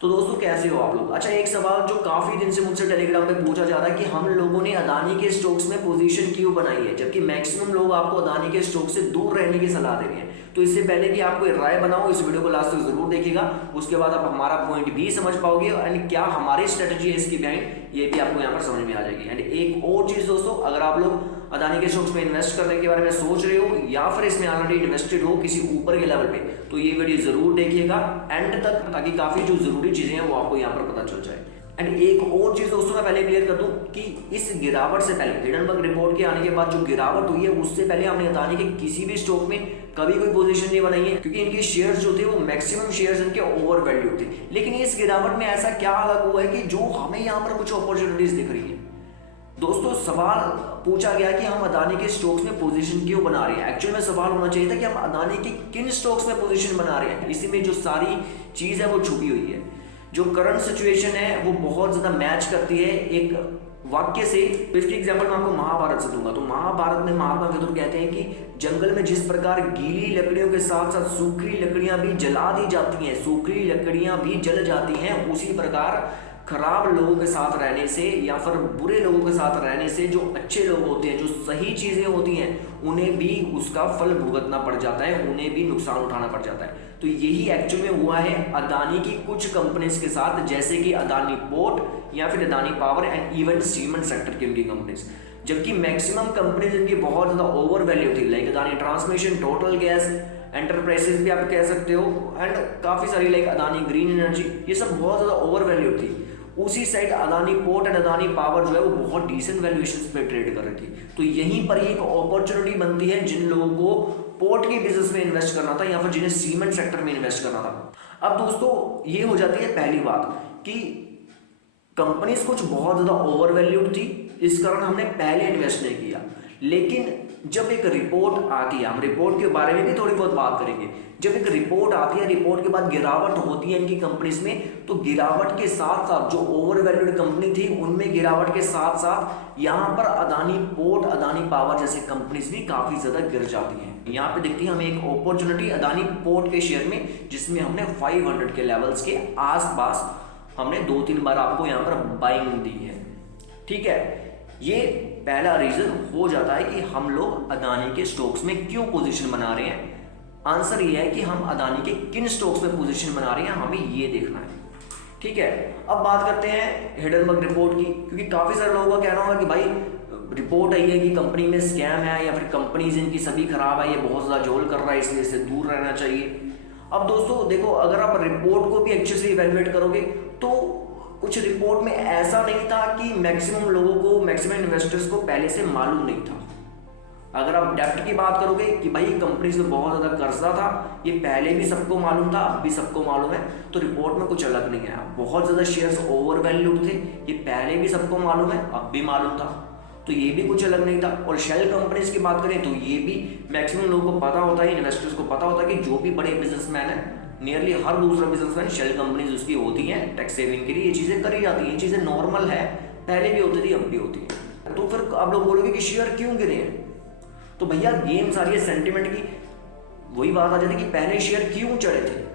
तो दोस्तों कैसे हो आप लोग। अच्छा, एक सवाल जो काफी दिन से मुझसे टेलीग्राम पे पूछा जा रहा है कि हम लोगों ने अदानी के स्टॉक्स में पोजीशन क्यों बनाई है, जबकि मैक्सिमम लोग आपको अदानी के स्टॉक से दूर रहने की सलाह दे रहे हैं। तो इससे पहले कि आपको राय बनाओ, इस वीडियो को लास्ट तक जरूर देखिएगा। उसके बाद आप हमारा पॉइंट भी समझ पाओगे एंड क्या हमारी स्ट्रेटेजी है इसकी बिहाइंड, ये भी आपको यहाँ पर समझ में आ जाएगी। एंड एक और चीज दोस्तों, अगर आप लोग अदानी के स्टॉक्स में इन्वेस्ट करने के बारे में सोच रहे हो या फिर इसमें ऑलरेडी इन्वेस्टेड हो किसी ऊपर के लेवल पे, तो ये वीडियो जरूर देखिएगा एंड तक, ताकि काफी जो जरूरी चीजें हैं वो आपको यहाँ पर पता चल जाए। एंड एक और चीज दोस्तों मैं पहले क्लियर कर दूं कि इस गिरावट से पहले, हिडनबर्ग रिपोर्ट के आने के बाद जो गिरावट हुई है उससे पहले हमने अदानी के किसी भी स्टॉक में कभी कोई पोजीशन नहीं बनाई है, क्योंकि इनके शेयर्स जो थे वो मैक्सिमम शेयर्स इनके ओवर वैल्यू थे। लेकिन इस गिरावट में ऐसा क्या अलग हुआ है कि जो हमें यहाँ पर कुछ अपॉर्चुनिटीज दिख रही है। दोस्तों सवाल पूछा गया कि हम अदानी के स्टॉक्स में पोजीशन क्यों बना रहे हैं। एक्चुअल में सवाल होना चाहिए था कि हम अदानी के किन स्टॉक्स में पोजीशन बना रहे हैं। इसी में जो सारी चीज है वो छुपी हुई है। जो करंट सिचुएशन है वो बहुत ज्यादा मैच करती है एक वाक्य से। इसके एग्जांपल मैं आपको महाभारत से दूंगा। तो महाभारत में महात्मा विदुर कहते हैं कि जंगल में जिस प्रकार गीली लकड़ियों के साथ साथ सूखी लकड़ियां भी जला दी जाती हैं, सूखी लकड़ियां भी जल जाती हैं, उसी प्रकार खराब लोगों के साथ रहने से या फिर बुरे लोगों के साथ रहने से जो अच्छे लोग होते हैं, जो सही चीजें होती हैं, उन्हें भी उसका फल भुगतना पड़ जाता है, उन्हें भी नुकसान उठाना पड़ जाता है। तो यही एक्चुअल में हुआ है अदानी की कुछ कंपनीज के साथ, जैसे कि अदानी पोर्ट या फिर Adani power and even cement sector की उनकी कंपनीज। जबकि मैक्सिमम कंपनीज इनकी बहुत ज्यादा ओवर वैल्यू थी, like Adani transmission, total gas enterprises भी आप कह सकते हो, एंड काफी सारी लाइक अदानी ग्रीन एनर्जी, ये सब बहुत ज्यादा ओवर वैल्यू थी। उसी side Adani port and Adani power जो है वो बहुत डिसेंट वैल्यूएशंस पे ट्रेड कर रही थी। तो यहीं पर एक अपॉर्चुनिटी बनती है जिन लोगों को पोर्ट के बिजनेस में इन्वेस्ट करना था या फिर जिन्हें सीमेंट सेक्टर में इन्वेस्ट करना था। अब दोस्तों ये हो जाती है पहली बात कि कंपनीज कुछ बहुत ज्यादा ओवर वैल्यूड थी, इस कारण हमने पहले इन्वेस्ट नहीं किया। लेकिन जब एक रिपोर्ट आती है, हम रिपोर्ट के बारे में भी थोड़ी बहुत बात करेंगे, जब एक रिपोर्ट आती है, रिपोर्ट के बाद गिरावट होती है इनकी कंपनीज में, तो गिरावट के साथ साथ जो ओवर वैल्यूड कंपनी थी उनमें गिरावट के साथ साथ यहाँ पर अदानी पोर्ट, अदानी पावर जैसे कंपनीज भी काफी ज्यादा गिर जाती हैं। यहाँ पे देखती है हमें एक अपॉर्चुनिटी अदानी पोर्ट के शेयर में, जिसमें हमने 500 के लेवल्स के आसपास हमने 2-3 बार आपको यहाँ पर बाइंग दी है। ठीक है, ये पहला रीजन हो जाता है कि हम लोग अदानी के स्टॉक्स में क्यों पोजीशन बना रहे हैं। आंसर ये है कि हम अदानी के किन स्टॉक्स में पोजीशन बना रहे हैं, हमें ये देखना है। ठीक है, अब बात करते हैं हिडनबर्ग रिपोर्ट की, क्योंकि काफी सारे लोगों का कहना होगा कि भाई रिपोर्ट आई है कि कंपनी में स्कैम है या फिर कंपनीज इनकी सभी खराब है, ये बहुत ज्यादा जोल कर रहा है, इसलिए इससे दूर रहना चाहिए। अब दोस्तों देखो, अगर आप रिपोर्ट को भी अच्छे से इवेल्युएट करोगे तो कुछ रिपोर्ट में ऐसा नहीं था कि मैक्सिमम लोगों को, मैक्सिमम इन्वेस्टर्स को पहले से मालूम नहीं था। अगर आप डेप्ट की बात करोगे कि भाई कंपनी से बहुत ज्यादा कर्जा था, ये पहले भी सबको मालूम था, अब भी सबको मालूम है, तो रिपोर्ट में कुछ अलग नहीं है। बहुत ज्यादा शेयर्स ओवर वैल्यूड थे, ये पहले भी सबको मालूम है, अब भी मालूम था, तो ये भी कुछ अलग नहीं था। और शेल कंपनीज की बात करें तो ये भी मैक्सिमम लोगों को पता होता है, इन्वेस्टर्स को पता होता है कि जो भी बड़े बिजनेसमैन है, नियरली हर दूसरा बिजनेसमैन शेल कंपनीज उसकी होती हैं टैक्स सेविंग के लिए, ये चीजें करी जाती हैं, ये चीजें नॉर्मल है, पहले भी होती थी अब भी होती है। तो फिर आप लोग बोलोगे कि शेयर क्यों गिरे हैं, तो भैया गेम सारी है सेंटिमेंट की। वही बात आ जाती है कि पहले शेयर क्यों चढ़े थे।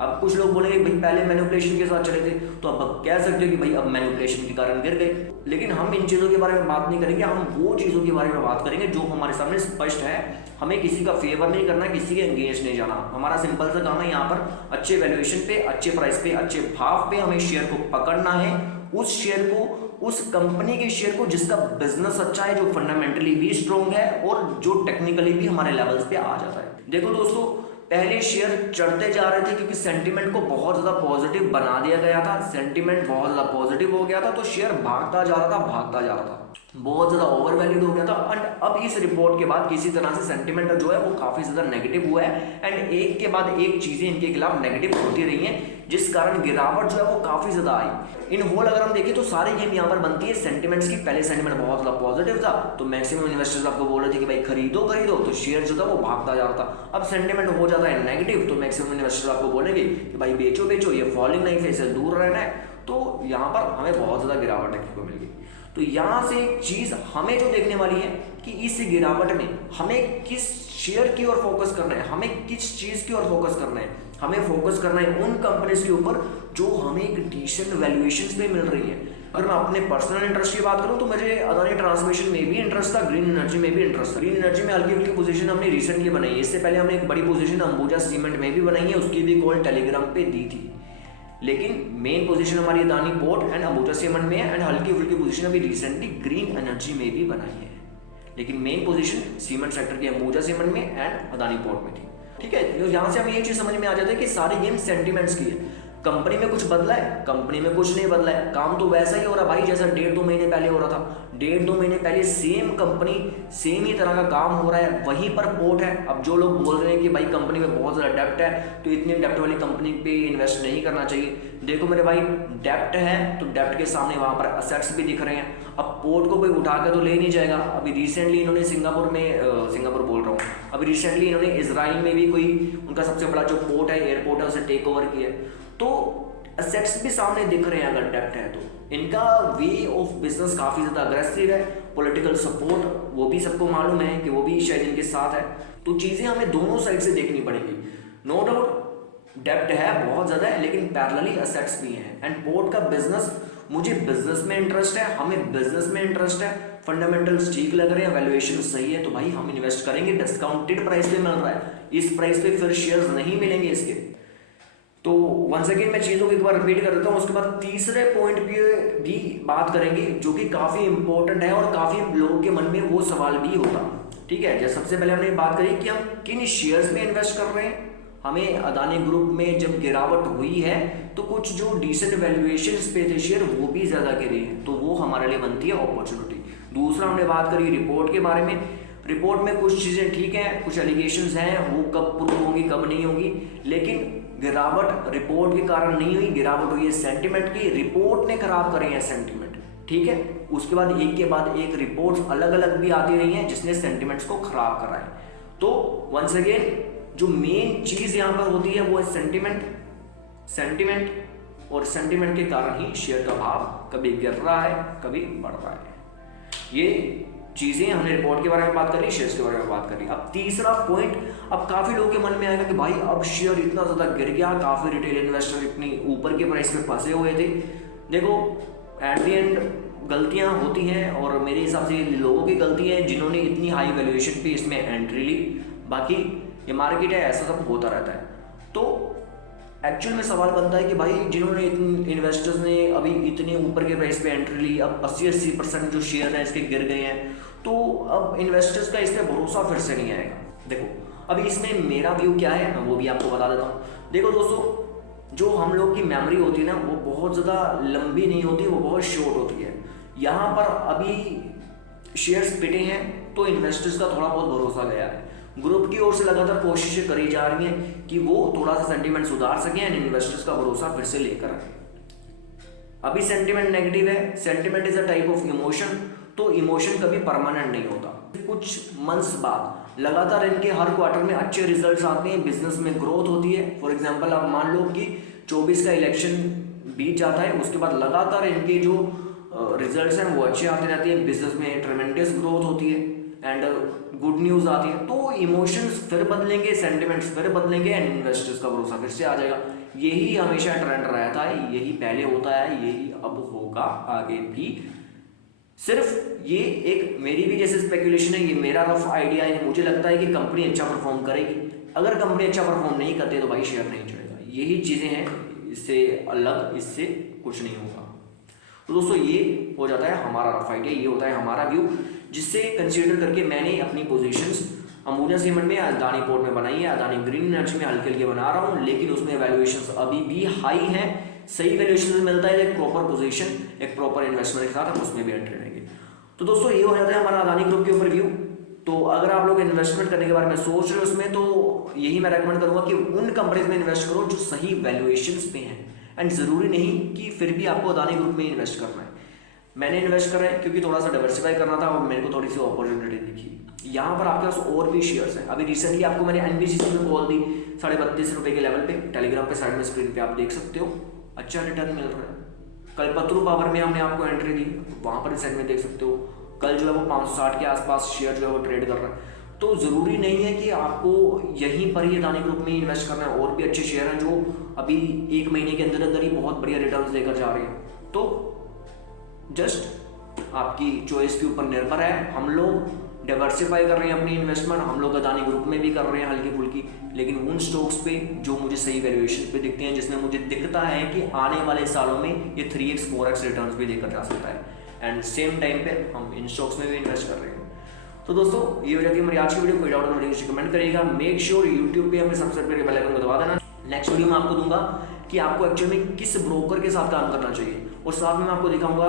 अब कुछ लोग बोलेंगे भाई पहले मैनिपुलेशन के साथ चले थे, तो अब कह सकते हो कि भाई अब मैनिपुलेशन के कारण गिर गए। लेकिन हम इन चीजों के बारे में बात नहीं करेंगे, हम वो चीजों के बारे में बात करेंगे जो हमारे सामने स्पष्ट है। हमें किसी का फेवर नहीं करना, किसी के एंगेज नहीं जाना। हमारा सिंपल सा काम है यहाँ पर अच्छे वैल्यूएशन पे, अच्छे प्राइस पे, अच्छे भाव पे हमें शेयर को पकड़ना है। उस शेयर को, उस कंपनी के शेयर को जिसका बिजनेस अच्छा है, जो फंडामेंटली भी स्ट्रॉन्ग है और जो टेक्निकली भी हमारे लेवल्स पे आ जाता है। देखो दोस्तों, पहले शेयर चढ़ते जा रहे थे क्योंकि सेंटीमेंट को बहुत ज्यादा पॉजिटिव बना दिया गया था, सेंटीमेंट बहुत ज्यादा पॉजिटिव हो गया था, तो शेयर भागता जा रहा था, भागता जा रहा था, बहुत ज्यादा ओवर वैल्यूड हो गया था। एंड अब इस रिपोर्ट के बाद किसी तरह से सेंटीमेंट जो है वो काफी ज्यादा नेगेटिव हुआ है, एंड एक के बाद एक चीजें इनके खिलाफ नेगेटिव होती रही हैं, जिस कारण गिरावट जो है वो काफी ज्यादा आई। इन होल अगर हम देखें तो सारी गेम यहाँ पर बनती है सेंटीमेंट्स की। पहले सेंटीमेंट बहुत ज्यादा पॉजिटिव था, तो मैक्सिमम इन्वेस्टर्स आपको बोल रहे थे कि भाई खरीदो खरीदो, तो शेयर जो था वो भागता जा रहा था। अब सेंटीमेंट हो जाता है नेगेटिव, तो मैक्सिमम इन्वेस्टर्स आपको बोलेंगे कि भाई बेचो बेचो, ये फॉलिंग नाइफ है, इससे दूर रहना है। तो यहाँ पर हमें बहुत ज्यादा गिरावट देखने को मिल गई। तो यहाँ से एक चीज हमें जो देखने वाली है कि इस गिरावट में हमें किस शेयर की ओर फोकस करना है, हमें किस चीज की ओर फोकस करना है। हमें फोकस करना है उन कंपनीज के ऊपर जो हमें एक डिसेंट वैल्यूएशंस पे मिल रही है। अगर मैं अपने पर्सनल इंटरेस्ट की बात करूं तो मुझे अदानी ट्रांसमिशन में भी इंटरेस्ट था, ग्रीन एनर्जी में भी इंटरेस्ट था। ग्रीन एनर्जी में हल्की हल्की पोजीशन हमने रिसेंटली बनाई है, इससे पहले हमने एक बड़ी पोजीशन अंबुजा सीमेंट में भी बनाई है, उसकी भी कॉल टेलीग्राम पे दी थी। लेकिन मेन पोजीशन हमारी Adani port and Ambuja cement में है, एंड हल्की फुल्की पोजीशन अभी रिसेंटली ग्रीन एनर्जी में भी बनाई है। लेकिन मेन पोजीशन सीमेंट सेक्टर की अंबुजा सीमेंट में एंड अदानी पोर्ट में थी। ठीक है, तो यहाँ से हमें ये चीज समझ में आ जाता है कि सारी गेम सेंटिमेंट्स की है। कंपनी में कुछ बदला है? कंपनी में कुछ नहीं बदला है, काम तो वैसा ही हो रहा भाई जैसा 1.5-2 महीने पहले हो रहा था। 1.5-2 महीने पहले सेम कंपनी सेम ही तरह का काम हो रहा है, वहीं पर पोर्ट है। अब जो लोग बोल रहे हैं कि भाई कंपनी में बहुत ज़्यादा डेप्ट है तो इतनी डेप्ट वाली कंपनी पे इन्वेस्ट नहीं करना चाहिए, देखो मेरे भाई डेप्ट है तो डेप्ट के सामने वहाँ पर असेट्स भी दिख रहे हैं। अब पोर्ट को कोई उठा के तो ले नहीं जाएगा। अभी रिसेंटली इन्होंने सिंगापुर बोल रहा हूँ, अभी रिसेंटली इन्होंने इजराइल में भी कोई उनका सबसे बड़ा जो पोर्ट है, एयरपोर्ट है, उसे टेक ओवर किया। तो असेट्स भी सामने दिख रहे हैं अगर डेप्ट है तो। इनका वे ऑफ बिजनेस काफ़ी ज़्यादा अग्रेसिव है, पॉलिटिकल सपोर्ट वो भी सबको मालूम है कि वो भी शायद इनके साथ है। तो चीज़ें हमें दोनों साइड से देखनी पड़ेगी। नो डाउट डेप्ट है बहुत ज़्यादा है, लेकिन पैरेलली असेट्स भी हैं। एंड पोर्ट का बिजनेस, मुझे बिजनेस में इंटरेस्ट है, हमें बिजनेस में इंटरेस्ट है, फंडामेंटल्स ठीक लग रहे हैं, वैल्यूएशन सही है, तो भाई हम इन्वेस्ट करेंगे। डिस्काउंटेड प्राइस पे मिल रहा है, इस प्राइस पे फिर शेयर्स नहीं मिलेंगे इसके। तो वंस अगेन मैं चीज़ों को एक बार रिपीट कर देता हूँ, उसके बाद तीसरे पॉइंट पे भी बात करेंगे जो कि काफ़ी इंपॉर्टेंट है और काफ़ी लोगों के मन में वो सवाल भी होता। ठीक है, जैसे सबसे पहले हमने बात करी कि हम किन शेयर्स में इन्वेस्ट कर रहे हैं। हमें अदानी ग्रुप में जब गिरावट हुई है तो कुछ जो डिसेंट वैल्यूएशंस पे थे शेयर वो भी ज़्यादा गिरे हैं, तो वो हमारे लिए बनती है अपॉर्चुनिटी। दूसरा हमने बात करी रिपोर्ट के बारे में। रिपोर्ट में कुछ चीज़ें ठीक हैं, कुछ एलिगेशंस हैं, वो कब प्रूव होंगी कब नहीं होगी, लेकिन गिरावट रिपोर्ट के कारण नहीं हुई, गिरावट हुई है सेंटिमेंट की। रिपोर्ट ने खराब करे हैं सेंटिमेंट। ठीक है, उसके बाद एक के बाद एक रिपोर्ट्स अलग अलग भी आती रही हैं जिसने सेंटिमेंट्स को खराब करा है। तो वंस अगेन जो मेन चीज यहां पर होती है वो है सेंटिमेंट, और सेंटिमेंट के कारण ही शेयर का भाव कभी गिर रहा है कभी बढ़ रहा है। ये चीजें हमने रिपोर्ट के बारे में बात करी, शेयर्स के बारे में बात करी। अब तीसरा पॉइंट, अब काफी लोगों के मन में आएगा कि भाई अब शेयर इतना ज्यादा गिर गया, काफी रिटेल इन्वेस्टर इतनी ऊपर के प्राइस पे फंसे हुए थे। देखो एट द एंड गलतियां होती हैं, और मेरे हिसाब से लोगों की गलती है जिन्होंने इतनी हाई वैल्यूएशन पे इसमें एंट्री ली। बाकी ये मार्केट है, ऐसा सब होता रहता है। तो एक्चुअल में सवाल बनता है कि भाई जिन्होंने इन्वेस्टर्स ने अभी इतने ऊपर के प्राइस पे एंट्री ली, अब 80% जो शेयर है इसके गिर गए हैं, तो अब इन्वेस्टर्स का इस पर भरोसा फिर से नहीं आएगा। देखो अभी इसमें मेरा व्यू क्या है मैं वो भी आपको बता देता हूँ। देखो दोस्तों, जो हम लोग की मेमोरी होती है ना वो बहुत ज़्यादा लंबी नहीं होती, वो बहुत शॉर्ट होती है। यहाँ पर अभी शेयर्स पिटे हैं तो इन्वेस्टर्स का थोड़ा बहुत भरोसा गया है। ग्रुप की ओर से लगातार कोशिशें करी जा रही हैं कि वो थोड़ा सा सेंटीमेंट सुधार सकें एंड इन्वेस्टर्स का भरोसा फिर से लेकर आए। अभी सेंटीमेंट नेगेटिव है, sentiment is a type of emotion, तो इमोशन कभी परमानेंट नहीं होता। कुछ मंथ्स बाद लगातार इनके हर क्वार्टर में अच्छे रिजल्ट्स आते हैं, बिजनेस में ग्रोथ होती है। फॉर एग्जांपल आप मान लो कि 24 का इलेक्शन बीत जाता है, उसके बाद लगातार इनके जो रिजल्ट्स हैं वो अच्छे आते रहते हैं, बिजनेस में ट्रेमेंडस ग्रोथ होती है एंड गुड न्यूज आती है। तो इमोशंस फिर बदलेंगे, सेंटिमेंट्स फिर बदलेंगे एंड इन्वेस्टर्स का भरोसा फिर से आ जाएगा। यही हमेशा ट्रेंड रहता है, यही पहले होता है, यही अब होगा आगे भी। सिर्फ ये एक मेरी भी जैसे स्पेकुलेशन है, ये मेरा रफ आइडिया है। मुझे लगता है कि कंपनी अच्छा परफॉर्म करेगी, अगर कंपनी अच्छा परफॉर्म नहीं करती तो भाई शेयर नहीं चढ़ेगा। यही चीज़ें हैं, इससे अलग इससे कुछ नहीं होगा। तो दोस्तों ये हो जाता है हमारा रफ आइडिया, ये होता है हमारा व्यू, जिससे कंसीडर करके मैंने अपनी पोजीशंस अंबुजा सीमेंट में, अदानी पोर्ट में बनाई है, अदानी ग्रीन एनर्जी में हल्के हल्के बना रहा हूँ, लेकिन उसमें वैल्यूएशंस अभी भी हाई हैं। सही वैल्यूएशन मिलता है एक प्रॉपर पोजीशन, एक प्रॉपर इन्वेस्टमेंट के साथ हम उसमें भी एंट्री लेंगे। तो दोस्तों ये हो जाता है हमारा अदानी ग्रुप के ऊपर व्यू। तो अगर आप लोग इन्वेस्टमेंट करने के बारे में सोच रहे हो उसमें, तो यही मैं रेकमेंड करूंगा कि उन कंपनीज में इन्वेस्ट करो जो सही वैल्यूएशंस पे हैं। एंड जरूरी नहीं कि फिर भी आपको अदानी ग्रुप में इन्वेस्ट करना है। मैंने इन्वेस्ट करा है क्योंकि थोड़ा सा डाइवर्सिफाई करना था और मेरे को थोड़ी सी अपॉर्चुनिटी दिखी। यहाँ पर आपके पास और भी शेयर्स हैं। अभी रिसेंटली आपको मैंने एनबीसीसी में कॉल दी 32.5 रुपये के लेवल पे, टेलीग्राम पे साइड में स्क्रीन पे आप देख सकते हो, अच्छा रिटर्न मिल रहा है। कल्पतरू पावर में हमने आपको एंट्री दी, वहाँ पर साइड में देख सकते हो। कल जो है वो 560 के आसपास शेयर जो है वो ट्रेड कर रहा है। तो ज़रूरी नहीं है कि आपको यहीं पर ही अदानी ग्रुप में इन्वेस्ट करना है, और भी अच्छे शेयर हैं जो अभी 1 महीने के अंदर अंदर ही बहुत बढ़िया रिटर्न देकर जा रहे हैं। तो जस्ट आपकी चॉइस के ऊपर निर्भर है। हम लोग डाइवर्सिफाई कर रहे हैं अपनी इन्वेस्टमेंट, हम लोग अदानी ग्रुप में भी कर रहे हैं हल्की फुल्की, लेकिन उन स्टॉक्स पे जो मुझे सही वैल्यूएशन पे दिखते हैं, जिसमें मुझे दिखता है कि आने वाले सालों में ये 3x 4x रिटर्न्स भी देकर जा सकता है, एंड सेम टाइम पे हम इन स्टॉक्स में भी इन्वेस्ट कर रहे हैं। तो दोस्तों ये हो जाती है हमारी आज की वीडियो। कोई डाउट हो तो कमेंट करिएगा। मेक श्योर यूट्यूब पे हमें सब्सक्राइब करके बेल आइकन को दबा देना। नेक्स्ट वीडियो में आपको दूंगा कि आपको एक्चुअली में किस ब्रोकर के साथ काम करना चाहिए, और साथ में मैं आपको दिखाऊंगा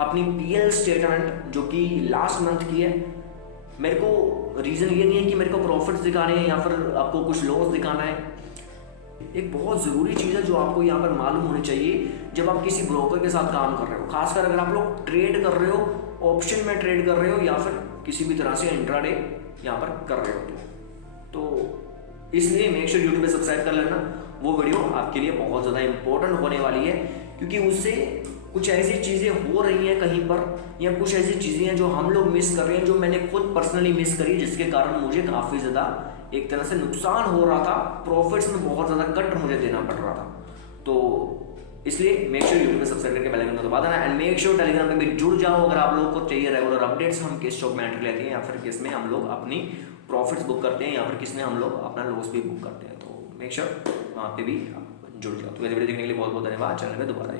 अपनी PL स्टेटमेंट जो कि लास्ट मंथ की है। मेरे को रीज़न ये नहीं है कि मेरे को प्रॉफिट्स दिखाने हैं या फिर आपको कुछ लॉस दिखाना है। एक बहुत ज़रूरी चीज़ है जो आपको यहाँ पर मालूम होनी चाहिए जब आप किसी ब्रोकर के साथ काम कर रहे हो, खासकर अगर आप लोग ट्रेड कर रहे हो, ऑप्शन में ट्रेड कर रहे हो या फिर किसी भी तरह से इंट्राडे यहाँ पर कर रहे हो। तो इसलिए मेक श्योर यूट्यूब पे सब्सक्राइब कर लेना। वो वीडियो आपके लिए बहुत ज़्यादा इंपॉर्टेंट होने वाली है, क्योंकि उससे कुछ ऐसी चीज़ें हो रही हैं कहीं पर, या कुछ ऐसी चीज़ें हैं जो हम लोग मिस कर रहे हैं, जो मैंने खुद पर्सनली मिस करी, जिसके कारण मुझे काफ़ी ज़्यादा एक तरह से नुकसान हो रहा था, प्रॉफिट्स में बहुत ज़्यादा कट मुझे देना पड़ रहा था। तो इसलिए मेक श्योर यूट्यूब पे सब्सक्राइब करके बेल आइकन को दबा देना, एंड मेक श्योर टेलीग्राम पे भी जुड़ जाओ अगर आप लोगों को चाहिए रेगुलर अपडेट्स, हम किस स्टॉक में एंट्री लेते हैं या फिर किस में हम लोग अपनी प्रॉफिट्स बुक करते हैं या फिर किस में हम लोग अपना लॉस भी बुक करते हैं। तो मेक श्योर वहाँ पे भी जुड़ जाओ। तो वीडियो देखने के लिए बहुत बहुत धन्यवाद। चैनल में दोबारा